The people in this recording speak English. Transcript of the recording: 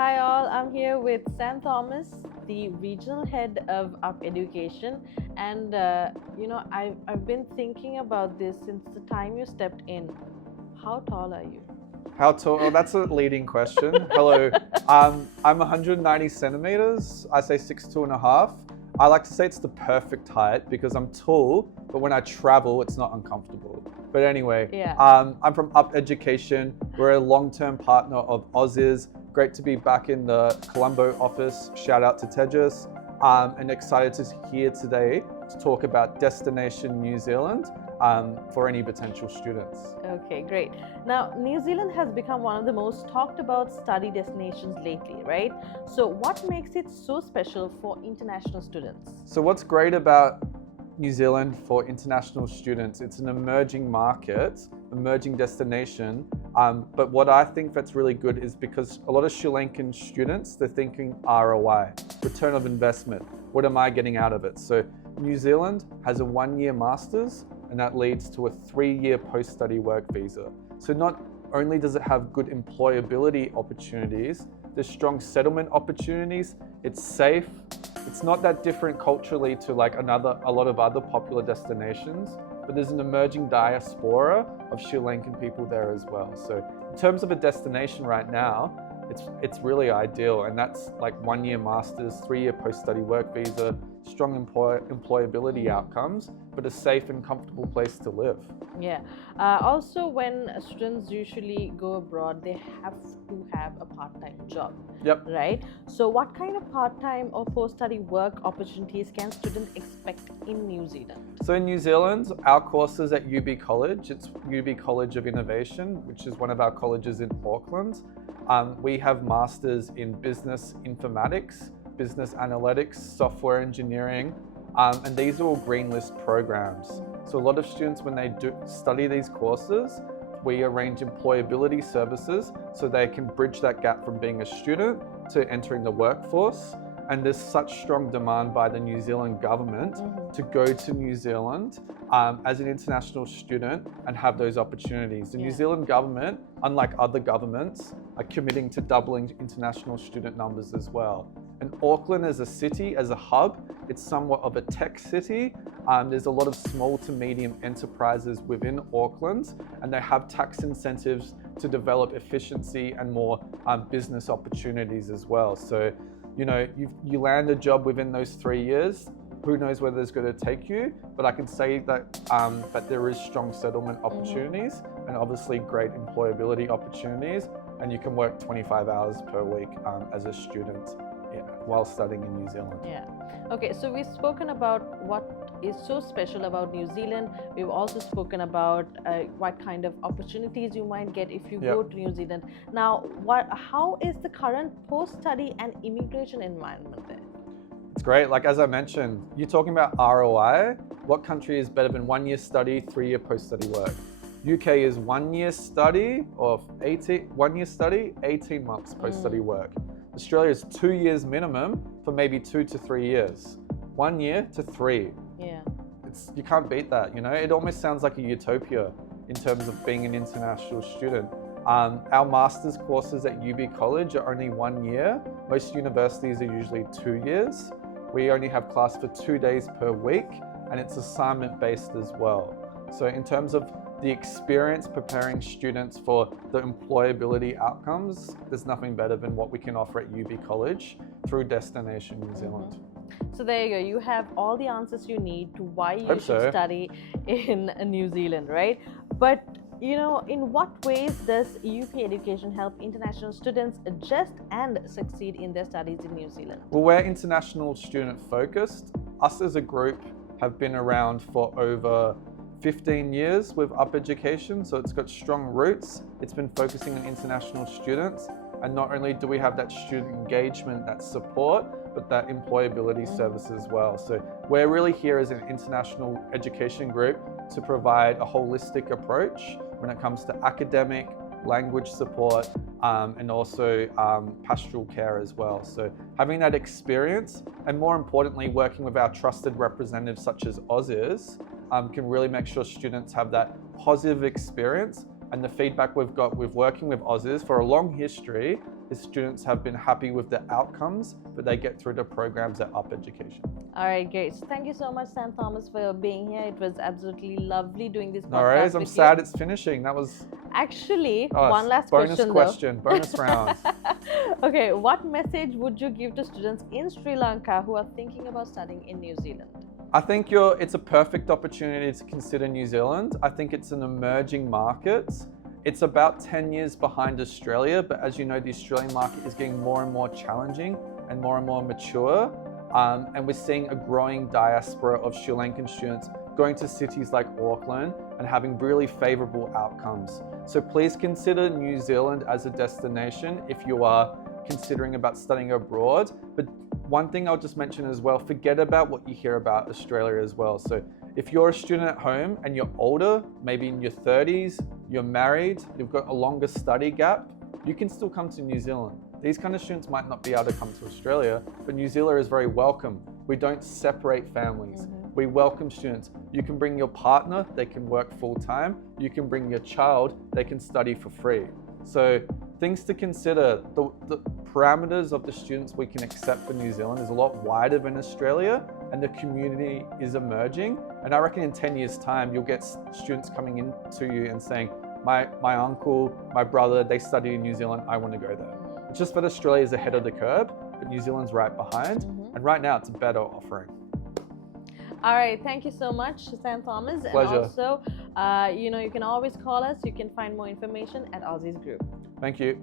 Hi all, I'm here with Sam Thomas, the regional head of Up Education, and I've been thinking about this since the time you stepped in. How tall are you? How tall? Oh, that's a leading question. Hello, I'm 190 centimeters. I say 6'2.5". I like to say it's the perfect height because I'm tall, but when I travel, it's not uncomfortable. But anyway, Yeah. I'm from Up Education. We're a long-term partner of Aussies. Great to be back in the Colombo office. Shout out to Tejas. And excited to here today to talk about Destination New Zealand for any potential students. Okay, great. Now, New Zealand has become one of the most talked about study destinations lately, right? So what makes it so special for international students? So what's great about New Zealand for international students, it's an emerging market, emerging destination. But what I think that's really good is because a lot of Sri Lankan students, they're thinking ROI, return of investment. What am I getting out of it? So New Zealand has a 1-year master's, and that leads to a 3-year post-study work visa. So not only does it have good employability opportunities, there's strong settlement opportunities, it's safe, it's not that different culturally to like a lot of other popular destinations, but there's an emerging diaspora of Sri Lankan people there as well. So in terms of a destination right now, it's really ideal, and that's like 1-year masters, 3-year post-study work visa, strong employability outcomes, but a safe and comfortable place to live. Yeah. Also, when students usually go abroad, they have to have a part-time job. Yep. Right? So what kind of part-time or post-study work opportunities can students expect in New Zealand? So in New Zealand, our courses at UB College, it's UB College of Innovation, which is one of our colleges in Auckland. We have masters in business informatics, business analytics, software engineering, and these are all green list programs. So a lot of students, when they do study these courses, we arrange employability services so they can bridge that gap from being a student to entering the workforce. And there's such strong demand by the New Zealand government to go to New Zealand as an international student and have those opportunities. The New Zealand government, unlike other governments, are committing to doubling international student numbers as well. And Auckland as a city, as a hub, it's somewhat of a tech city. There's a lot of small to medium enterprises within Auckland, and they have tax incentives to develop efficiency and more business opportunities as well. So, you know, you land a job within those 3 years, who knows where it's going to take you, but I can say that that there is strong settlement opportunities and obviously great employability opportunities, and you can work 25 hours per week as a student while studying in New Zealand. Yeah. Okay, so we've spoken about what is so special about New Zealand. We've also spoken about what kind of opportunities you might get if you go to New Zealand. Now, how is the current post-study and immigration environment there? It's great. Like as I mentioned, you're talking about ROI. What country is better than 1-year study, 3-year post-study work? UK is 1-year study or 1-year study, 18 months post-study work. Australia is 2 years minimum for maybe 2 to 3 years. 1 year to 3. Yeah. You can't beat that, you know? It almost sounds like a utopia in terms of being an international student. Our master's courses at UB College are only 1 year. Most universities are usually 2 years. We only have class for 2 days per week, and it's assignment-based as well. So in terms of the experience preparing students for the employability outcomes, there's nothing better than what we can offer at UB College through Destination New Zealand. So there you go. You have all the answers you need to why you should study in New Zealand, right? But you know, in what ways does UP Education help international students adjust and succeed in their studies in New Zealand? Well, we're international student focused. Us as a group have been around for over 15 years with Up Education, so it's got strong roots. It's been focusing on international students, and not only do we have that student engagement, that support, but that employability service as well. So we're really here as an international education group to provide a holistic approach when it comes to academic, language support, and also pastoral care as well. So having that experience, and more importantly, working with our trusted representatives such as Aussies, can really make sure students have that positive experience. And the feedback we've got with working with Aussies for a long history is students have been happy with the outcomes that they get through the programs at Up Education. All right, great. So thank you so much, Sam Thomas, for being here. It was absolutely lovely doing this podcast. No worries. I'm sad it's finishing. That was actually one last bonus question, bonus round. Okay, what message would you give to students in Sri Lanka who are thinking about studying in New Zealand? I think it's a perfect opportunity to consider New Zealand. I think it's an emerging market. It's about 10 years behind Australia, but as you know, the Australian market is getting more and more challenging and more mature. And we're seeing a growing diaspora of Sri Lankan students going to cities like Auckland and having really favorable outcomes. So please consider New Zealand as a destination if you are considering about studying abroad. But one thing I'll just mention as well, forget about what you hear about Australia as well. So if you're a student at home and you're older, maybe in your 30s, you're married, you've got a longer study gap, you can still come to New Zealand. These kind of students might not be able to come to Australia, but New Zealand is very welcome. We don't separate families. We welcome students. You can bring your partner, they can work full time. You can bring your child, they can study for free. So things to consider, the parameters of the students we can accept for New Zealand is a lot wider than Australia, and the community is emerging. And I reckon in 10 years' time, you'll get students coming into you and saying, my uncle, my brother, they studied in New Zealand, I want to go there. It's just that Australia is ahead of the curve, but New Zealand's right behind. And right now, it's a better offering. All right, thank you so much, Sam Thomas. Pleasure. And also, you can always call us. You can find more information at Aussie's Group. Thank you.